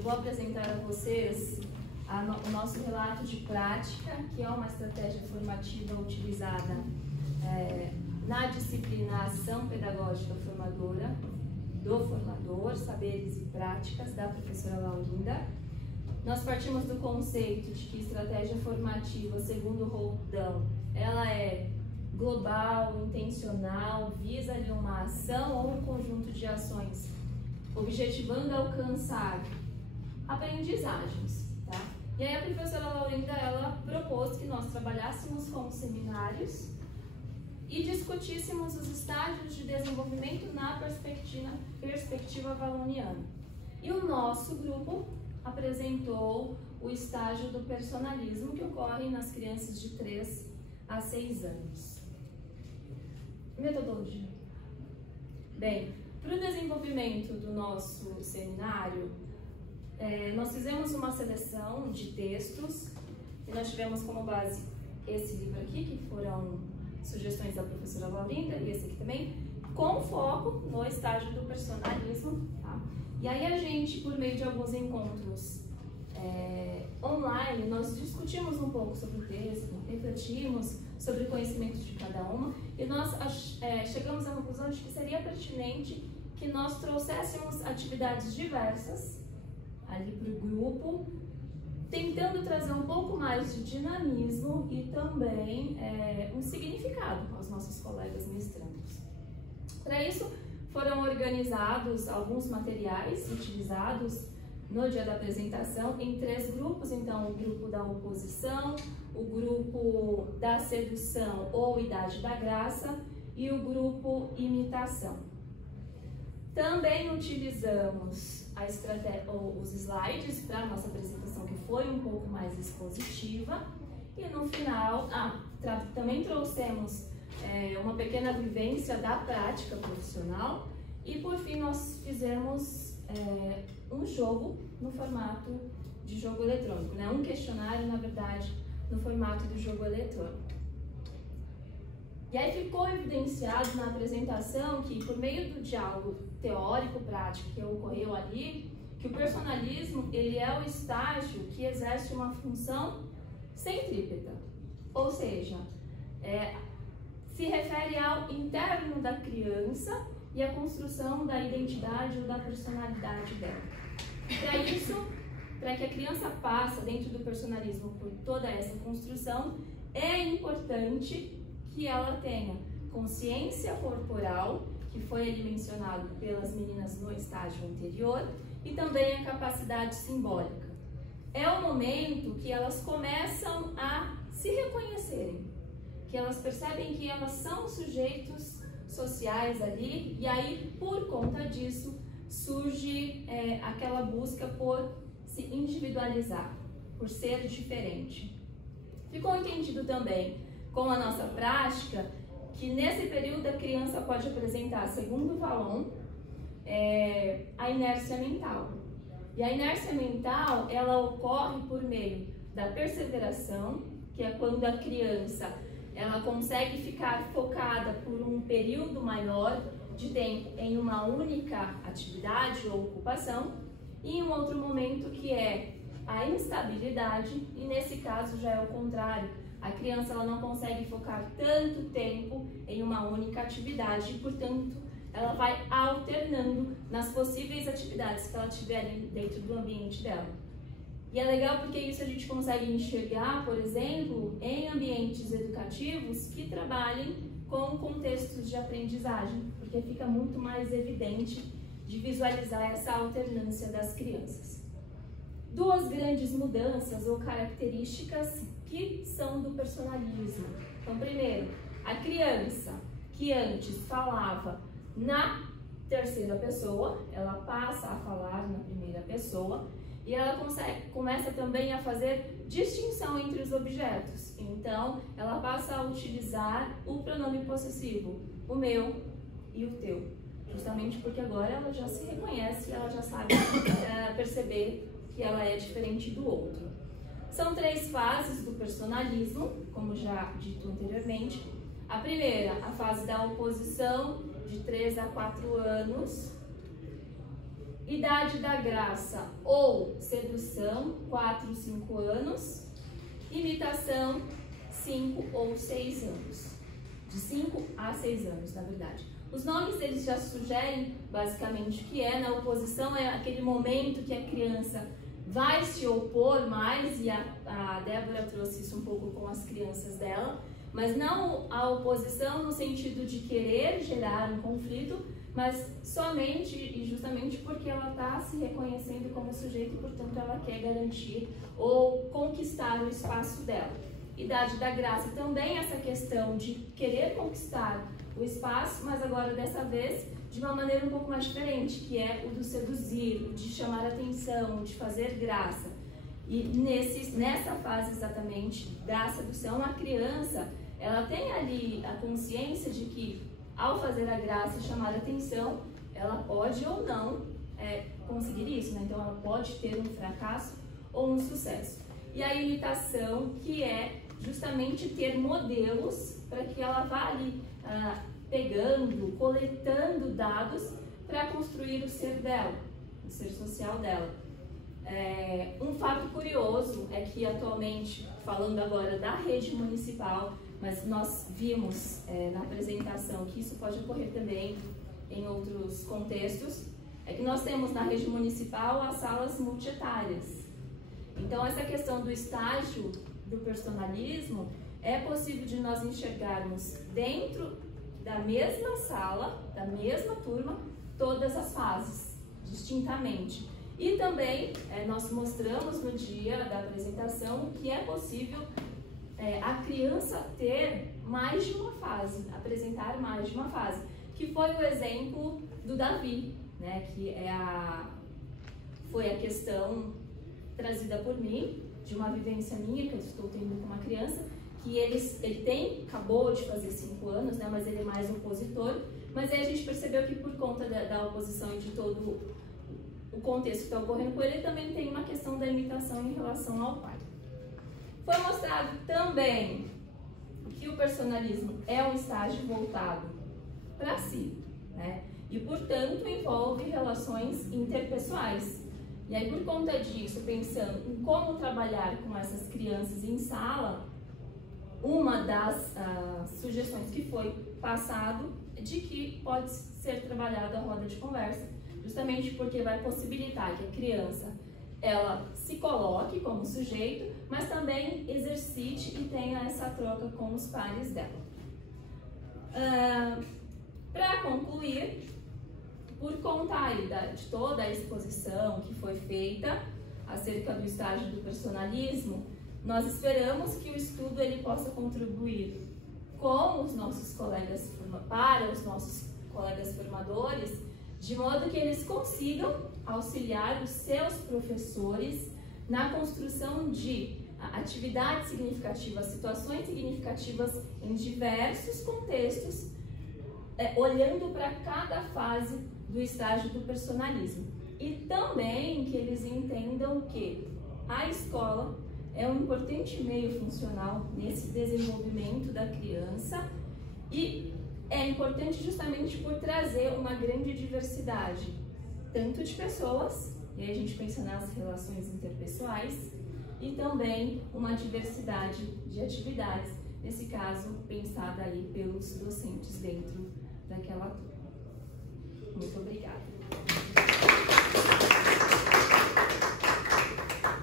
eu vou apresentar a vocês o nosso relato de prática, que é uma estratégia formativa utilizada na disciplina Ação Pedagógica Formadora, do formador, Saberes e Práticas, da professora Laurinda. Nós partimos do conceito de que estratégia formativa, segundo Roldão, ela é global, intencional, visa ali uma ação ou um conjunto de ações objetivando alcançar aprendizagens, tá? E aí a professora Laurinda, ela propôs que nós trabalhássemos com os seminários e discutíssemos os estágios de desenvolvimento na perspectiva valoniana. E o nosso grupo apresentou o estágio do personalismo que ocorre nas crianças de 3 a 6 anos. Metodologia. Bem, para o desenvolvimento do nosso seminário, nós fizemos uma seleção de textos e nós tivemos como base esse livro aqui, que foram sugestões da professora Laurinda, e esse aqui também, com foco no estágio do personalismo, tá? E aí a gente, por meio de alguns encontros online, nós discutimos um pouco sobre o texto, refletimos sobre o conhecimento de cada uma, e nós chegamos à conclusão de que seria pertinente que nós trouxéssemos atividades diversas ali para o grupo, tentando trazer um pouco mais de dinamismo e também um significado aos nossos colegas mestrandos. Para isso, foram organizados alguns materiais utilizados no dia da apresentação em 3 grupos, então o grupo da oposição, o grupo da sedução ou idade da graça e o grupo imitação. Também utilizamos os slides para a nossa apresentação, que foi um pouco mais expositiva, e no final também trouxemos uma pequena vivência da prática profissional, e por fim nós fizemos um jogo no formato de jogo eletrônico, né? Um questionário, na verdade, no formato do jogo eletrônico. E aí ficou evidenciado na apresentação que, por meio do diálogo teórico-prático que ocorreu ali, que o personalismo ele é o estágio que exerce uma função centrípeta, ou seja, se refere ao interno da criança e a construção da identidade ou da personalidade dela. Para isso, para que a criança passe dentro do personalismo por toda essa construção, é importante que ela tenha consciência corporal, que foi ali mencionado pelas meninas no estágio anterior, e também a capacidade simbólica. É o momento que elas começam a se reconhecerem, que elas percebem que elas são sujeitos sociais ali, e aí, por conta disso, surge aquela busca por se individualizar, por ser diferente. Ficou entendido também, com a nossa prática, que nesse período a criança pode apresentar, segundo o Valon, a inércia mental. E a inércia mental, ela ocorre por meio da perseveração, que é quando a criança ela consegue ficar focada por um período maior de tempo em uma única atividade ou ocupação, e em um outro momento que é a instabilidade, e nesse caso já é o contrário. A criança ela não consegue focar tanto tempo em uma única atividade e, portanto, ela vai alternando nas possíveis atividades que ela tiver dentro do ambiente dela. E é legal porque isso a gente consegue enxergar, por exemplo, em ambientes educativos que trabalhem com contextos de aprendizagem, porque fica muito mais evidente de visualizar essa alternância das crianças. 2 grandes mudanças ou características que são do personalismo. Então, primeiro, a criança que antes falava na terceira pessoa, ela passa a falar na primeira pessoa e ela começa também a fazer distinção entre os objetos. Então, ela passa a utilizar o pronome possessivo, o meu e o teu, justamente porque agora ela já se reconhece, ela já sabe perceber que ela é diferente do outro. São 3 fases do personalismo, como já dito anteriormente. A primeira, a fase da oposição, de 3 a 4 anos. Idade da graça ou sedução, 4, 5 anos. Imitação, 5 ou 6 anos. De 5 a 6 anos, na verdade. Os nomes eles já sugerem basicamente o que é. Na oposição é aquele momento que a criança vai se opor mais, e a Débora trouxe isso um pouco com as crianças dela, mas não a oposição no sentido de querer gerar um conflito, mas somente e justamente porque ela está se reconhecendo como sujeito e, portanto, ela quer garantir ou conquistar o espaço dela. Idade da graça também essa questão de querer conquistar o espaço, mas agora dessa vez de uma maneira um pouco mais diferente, que é o do seduzir, o de chamar atenção, o de fazer graça. E nessa fase exatamente da sedução, a criança ela tem ali a consciência de que ao fazer a graça e chamar a atenção, ela pode ou não conseguir isso, né? Então ela pode ter um fracasso ou um sucesso. E a imitação, que é justamente ter modelos para que ela vá ali pegando, coletando dados para construir o ser dela, o ser social dela. Um fato curioso é que atualmente, falando agora da rede municipal, mas nós vimos na apresentação que isso pode ocorrer também em outros contextos, é que nós temos na rede municipal as salas multietárias. Então essa questão do estágio do personalismo é possível de nós enxergarmos dentro da mesma sala, da mesma turma, todas as fases, distintamente. E também nós mostramos no dia da apresentação que é possível a criança ter mais de uma fase, apresentar mais de uma fase, que foi o exemplo do Davi, né, que foi a questão trazida por mim, de uma vivência minha que eu estou tendo com uma criança, que ele acabou de fazer 5 anos, né, mas ele é mais opositor, mas aí a gente percebeu que por conta da oposição e de todo o contexto que está ocorrendo com ele, também tem uma questão da imitação em relação ao pai. Foi mostrado também que o personalismo é um estágio voltado para si, né? E, portanto, envolve relações interpessoais. E aí, por conta disso, pensando em como trabalhar com essas crianças em sala, uma das sugestões que foi passado é de que pode ser trabalhada a roda de conversa, justamente porque vai possibilitar que a criança ela se coloque como sujeito, mas também exercite e tenha essa troca com os pares dela. Para concluir, por conta aí de toda a exposição que foi feita acerca do estágio do personalismo, nós esperamos que o estudo ele possa contribuir com os nossos colegas, para os nossos colegas formadores, de modo que eles consigam auxiliar os seus professores na construção de atividades significativas, situações significativas em diversos contextos, olhando para cada fase do estágio do personalismo. E também que eles entendam que a escola é um importante meio funcional nesse desenvolvimento da criança e é importante justamente por trazer uma grande diversidade, tanto de pessoas, e aí a gente pensa nas relações interpessoais, e também uma diversidade de atividades, nesse caso, pensada aí pelos docentes dentro daquela turma. Muito obrigada.